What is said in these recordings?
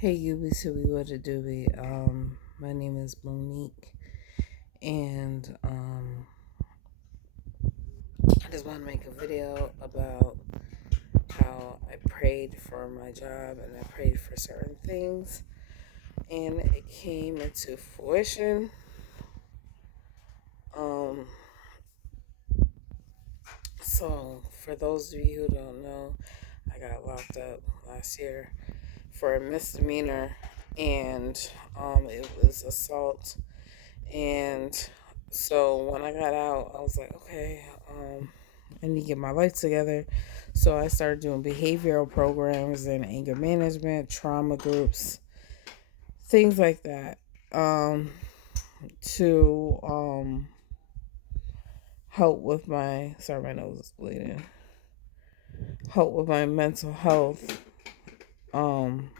Hey, UBCB, what it do be? My name is Monique, and I just want to make a video about how I prayed for my job and I prayed for certain things, and it came into fruition. Um, so for those of you who don't know, I got locked up last year for a misdemeanor, and it was assault. And so when I got out, I was like, okay, I need to get my life together. So I started doing behavioral programs and anger management, trauma groups, things like that, to help with my, sorry, my nose is bleeding, help with my mental health. Um,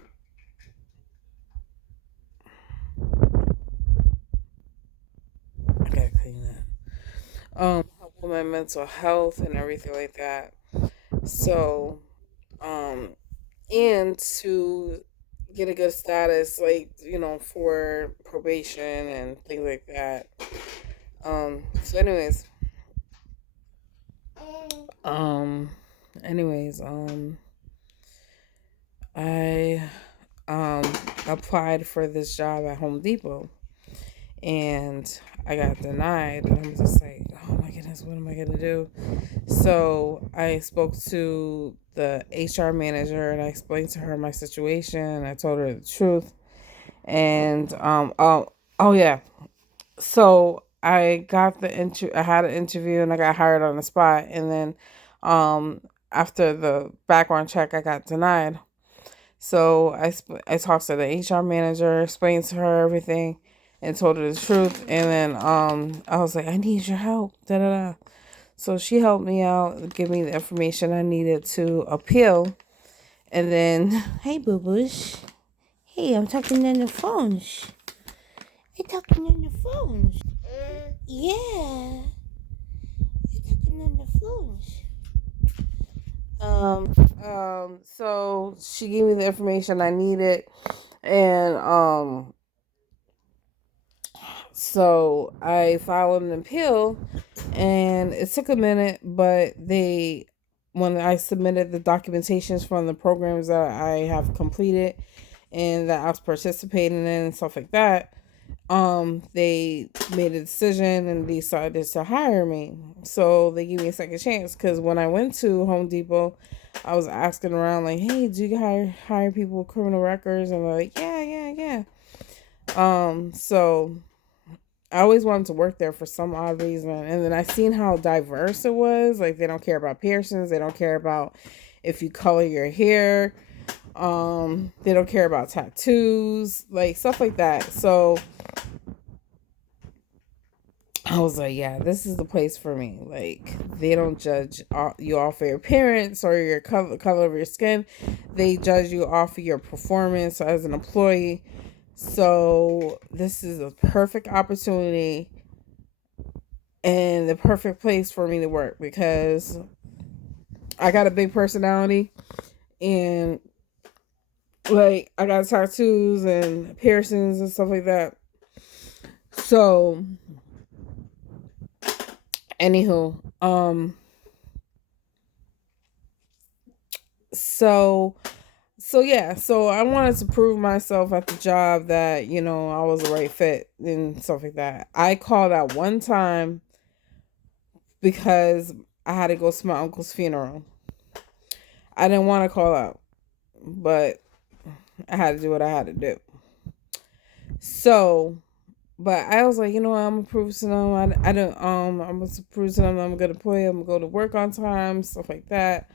I gotta clean that. Help with my mental health and everything like that. So, um, and to get a good status, like, for probation and things like that. So um anyways I um applied for this job at Home Depot, and I got denied, and I'm just like, oh my goodness, what am I gonna do? So I spoke to the HR manager, and I explained to her my situation. I told her the truth. And oh yeah. So I got I had an interview, and I got hired on the spot, and then um after the background check I got denied. So I talked to the HR manager, explained to her everything, and told her the truth. And then I was like, I need your help. Da da da. So she helped me out, give me the information I needed to appeal. And then, hey, boo boosh. Hey, I'm talking on the phone. I'm talking on the phone. Yeah, I'm talking on the phone. So she gave me the information I needed, and so I filed an appeal, and it took a minute, but when I submitted the documentations from the programs that I have completed and that I was participating in and stuff like that, they made a decision and decided to hire me. So they gave me a second chance, because when I went to Home Depot, I was asking around like, hey, do you hire people with criminal records? And they're like, yeah, yeah, yeah. So I always wanted to work there for some odd reason. And then I seen how diverse it was. Like, they don't care about piercings. They don't care about if you color your hair. They don't care about tattoos, like stuff like that. So I was like, yeah, this is the place for me. Like, they don't judge you off of your appearance or your color of your skin. They judge you off of your performance as an employee. So this is a perfect opportunity and the perfect place for me to work, because I got a big personality, and like, I got tattoos and piercings and stuff like that. So anywho, so yeah, so I wanted to prove myself at the job that, I was the right fit and stuff like that. I called out one time because I had to go to my uncle's funeral. I didn't want to call out, but I had to do what I had to do. So, but I was like, I'm gonna prove to them. I don't. I'm gonna prove to them I'm gonna play. I'm gonna go to work on time, stuff like that.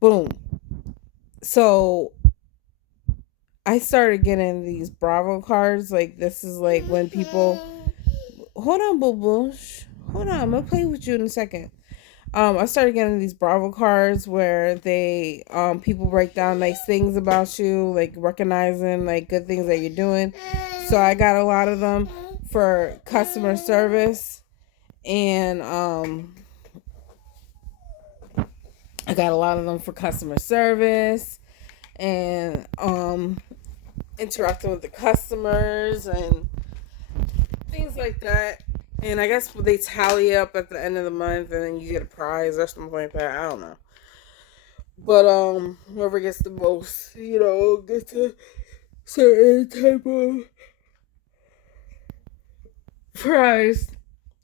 Boom. So I started getting these Bravo cards. Like, this is like when people. Hold on, boo boo. Hold on. I'm gonna play with you in a second. I started getting these Bravo cards where they people write down nice things about you, like recognizing like good things that you're doing. So I got a lot of them for customer service, and I got a lot of them for customer service, and interacting with the customers and things like that. And I guess they tally up at the end of the month, and then you get a prize or something like that. I don't know, but whoever gets the most, gets a certain type of prize.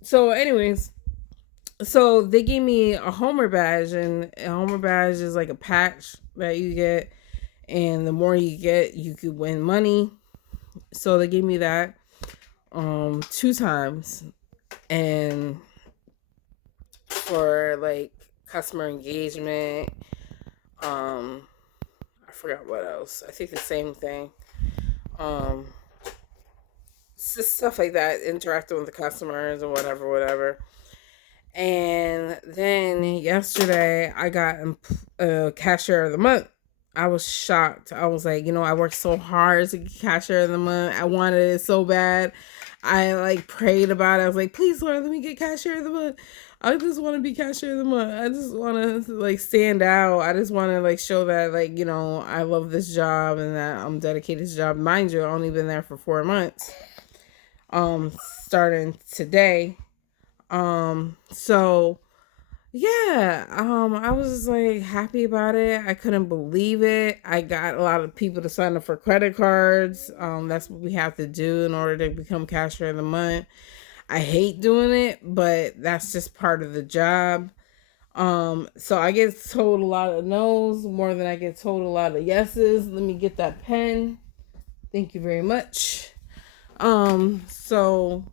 So, anyways, so they gave me a Homer badge, and a Homer badge is like a patch that you get, and the more you get, you could win money. So they gave me that two times, and for like customer engagement, I forgot what else. I think the same thing. Um, just stuff like that, interacting with the customers and whatever. And then yesterday, I got a cashier of the month. I was shocked. I was like, I worked so hard to get cashier of the month. I wanted it so bad. I like prayed about it. I was like, please, Lord, let me get cashier of the month. I just want to be cashier of the month. I just want to like stand out. I just want to like show that like, I love this job and that I'm dedicated to this job. Mind you, I only been there for 4 months. Starting today. So yeah, I was just like happy about it. I couldn't believe it. I got a lot of people to sign up for credit cards. That's what we have to do in order to become cashier of the month. I hate doing it, but that's just part of the job. So I get told a lot of no's more than I get told a lot of yeses. Let me get that pen. Thank you very much. So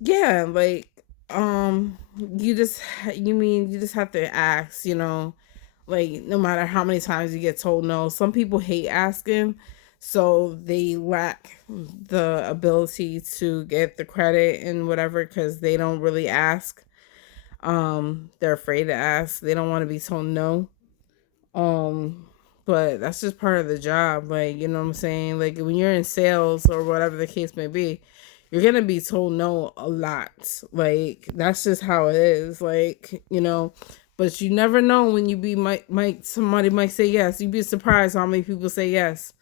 yeah, like you just have to ask, like no matter how many times you get told no. Some people hate asking, so they lack the ability to get the credit and whatever because they don't really ask. They're afraid to ask. They don't want to be told no. um but that's just part of the job, like, you know what I'm saying, like when you're in sales or whatever the case may be, you're gonna be told no a lot. Like that's just how it is, like, but you never know when you be might somebody might say yes. You'd be surprised how many people say yes.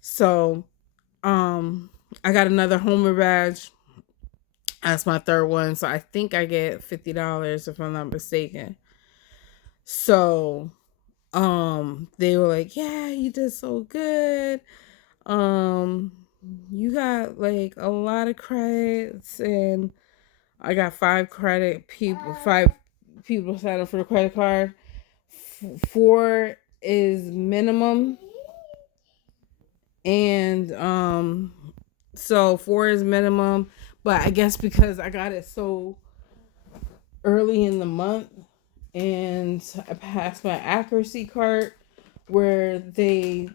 So um I got another Homer badge. That's my third one, so I think I get $50 if I'm not mistaken. So they were like, yeah, you did so good. um you got like a lot of credits, and I got five people signed up for the credit card. Four is minimum, and so four is minimum, but I guess because I got it so early in the month and I passed my accuracy card where they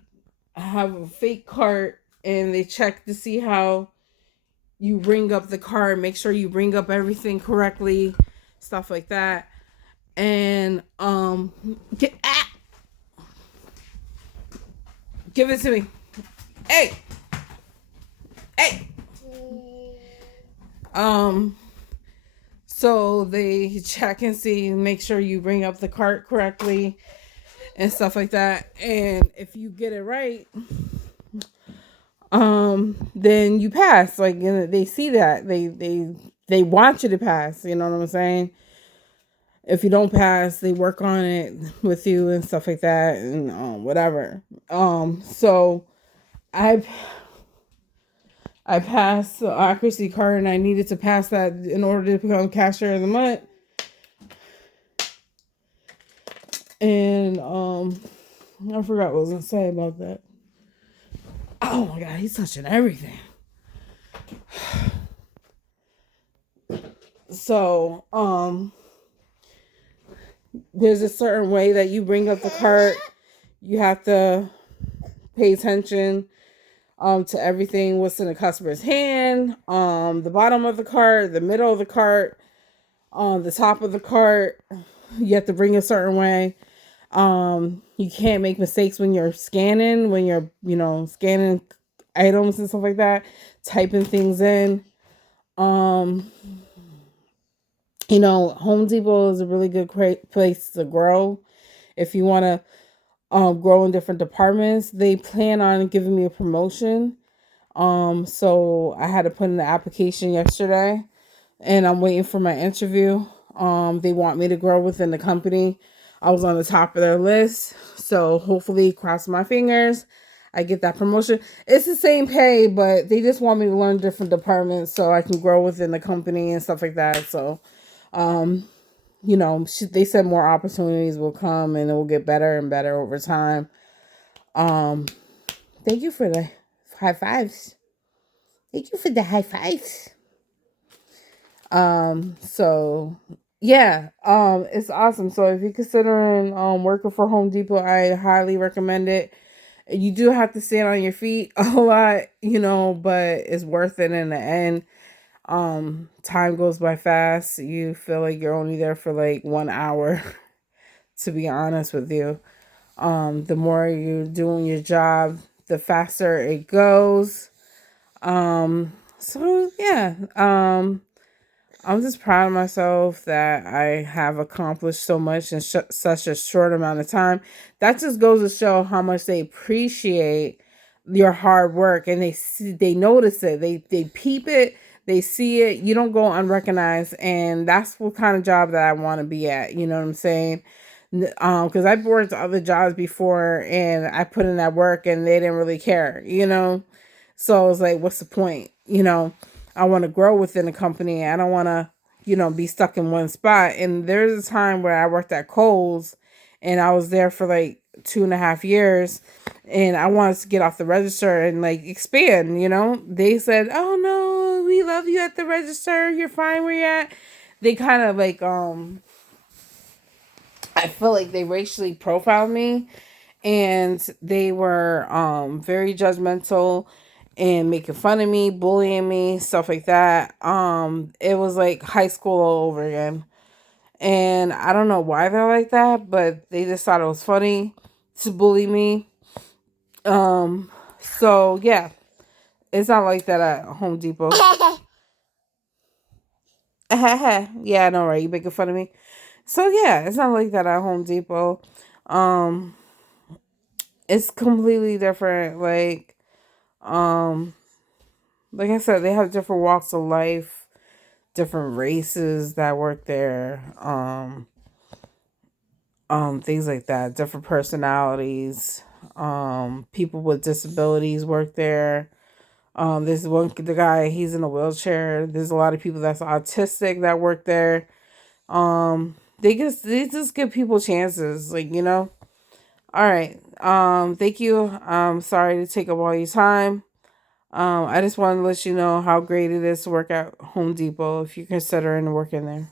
have a fake cart and they check to see how you ring up the cart, make sure you ring up everything correctly, stuff like that. And give it to me. Hey, hey. Um, so they check and see, make sure you ring up the cart correctly and stuff like that. And if you get it right, then you pass. Like, they see that they want you to pass. You know what I'm saying? If you don't pass, they work on it with you and stuff like that, and whatever. So I I passed the accuracy card, and I needed to pass that in order to become cashier of the month. And I forgot what I was gonna say about that. Oh my god, he's touching everything. So there's a certain way that you bring up the cart. You have to pay attention to everything, what's in the customer's hand, the bottom of the cart, the middle of the cart, the top of the cart. You have to bring a certain way. You can't make mistakes when you're scanning, scanning items and stuff like that, typing things in. Home Depot is a really good place to grow if you want to grow in different departments. They plan on giving me a promotion. So I had to put in the application yesterday, and I'm waiting for my interview. They want me to grow within the company. I was on the top of their list, so hopefully, cross my fingers, I get that promotion. It's the same pay, but they just want me to learn different departments so I can grow within the company and stuff like that. So, um, they said more opportunities will come and it will get better and better over time. Um, Thank you for the high fives. Thank you for the high fives. So yeah, it's awesome. So if you're considering working for Home Depot, I highly recommend it. You do have to stand on your feet a lot, but it's worth it in the end. Time goes by fast. You feel like you're only there for like 1 hour, to be honest with you. The more you're doing your job, the faster it goes. So yeah. I'm just proud of myself that I have accomplished so much in such a short amount of time. That just goes to show how much they appreciate your hard work, and they notice it. They peep it. They see it. You don't go unrecognized, and that's what kind of job that I want to be at. You know what I'm saying? Because I've worked other jobs before, and I put in that work, and they didn't really care. So I was like, what's the point? I want to grow within the company. I don't want to, be stuck in one spot. And there's a time where I worked at Kohl's and I was there for like 2.5 years, and I wanted to get off the register and like expand. They said, oh no, we love you at the register. You're fine where you're at. They kind of like, I feel like they racially profiled me, and they were very judgmental and making fun of me, bullying me, stuff like that. It was like high school all over again. And I don't know why they're like that, but they just thought it was funny to bully me. So yeah, it's not like that at Home Depot. Yeah, I know, right? You making fun of me. So yeah, it's not like that at Home Depot. Um, it's completely different. Um, like I said, they have different walks of life, different races that work there, things like that, different personalities, people with disabilities work there. There's the guy, he's in a wheelchair. There's a lot of people that's autistic that work there. They just give people chances, All right. Thank you. Sorry to take up all your time. I just wanted to let you know how great it is to work at Home Depot if you're considering working there.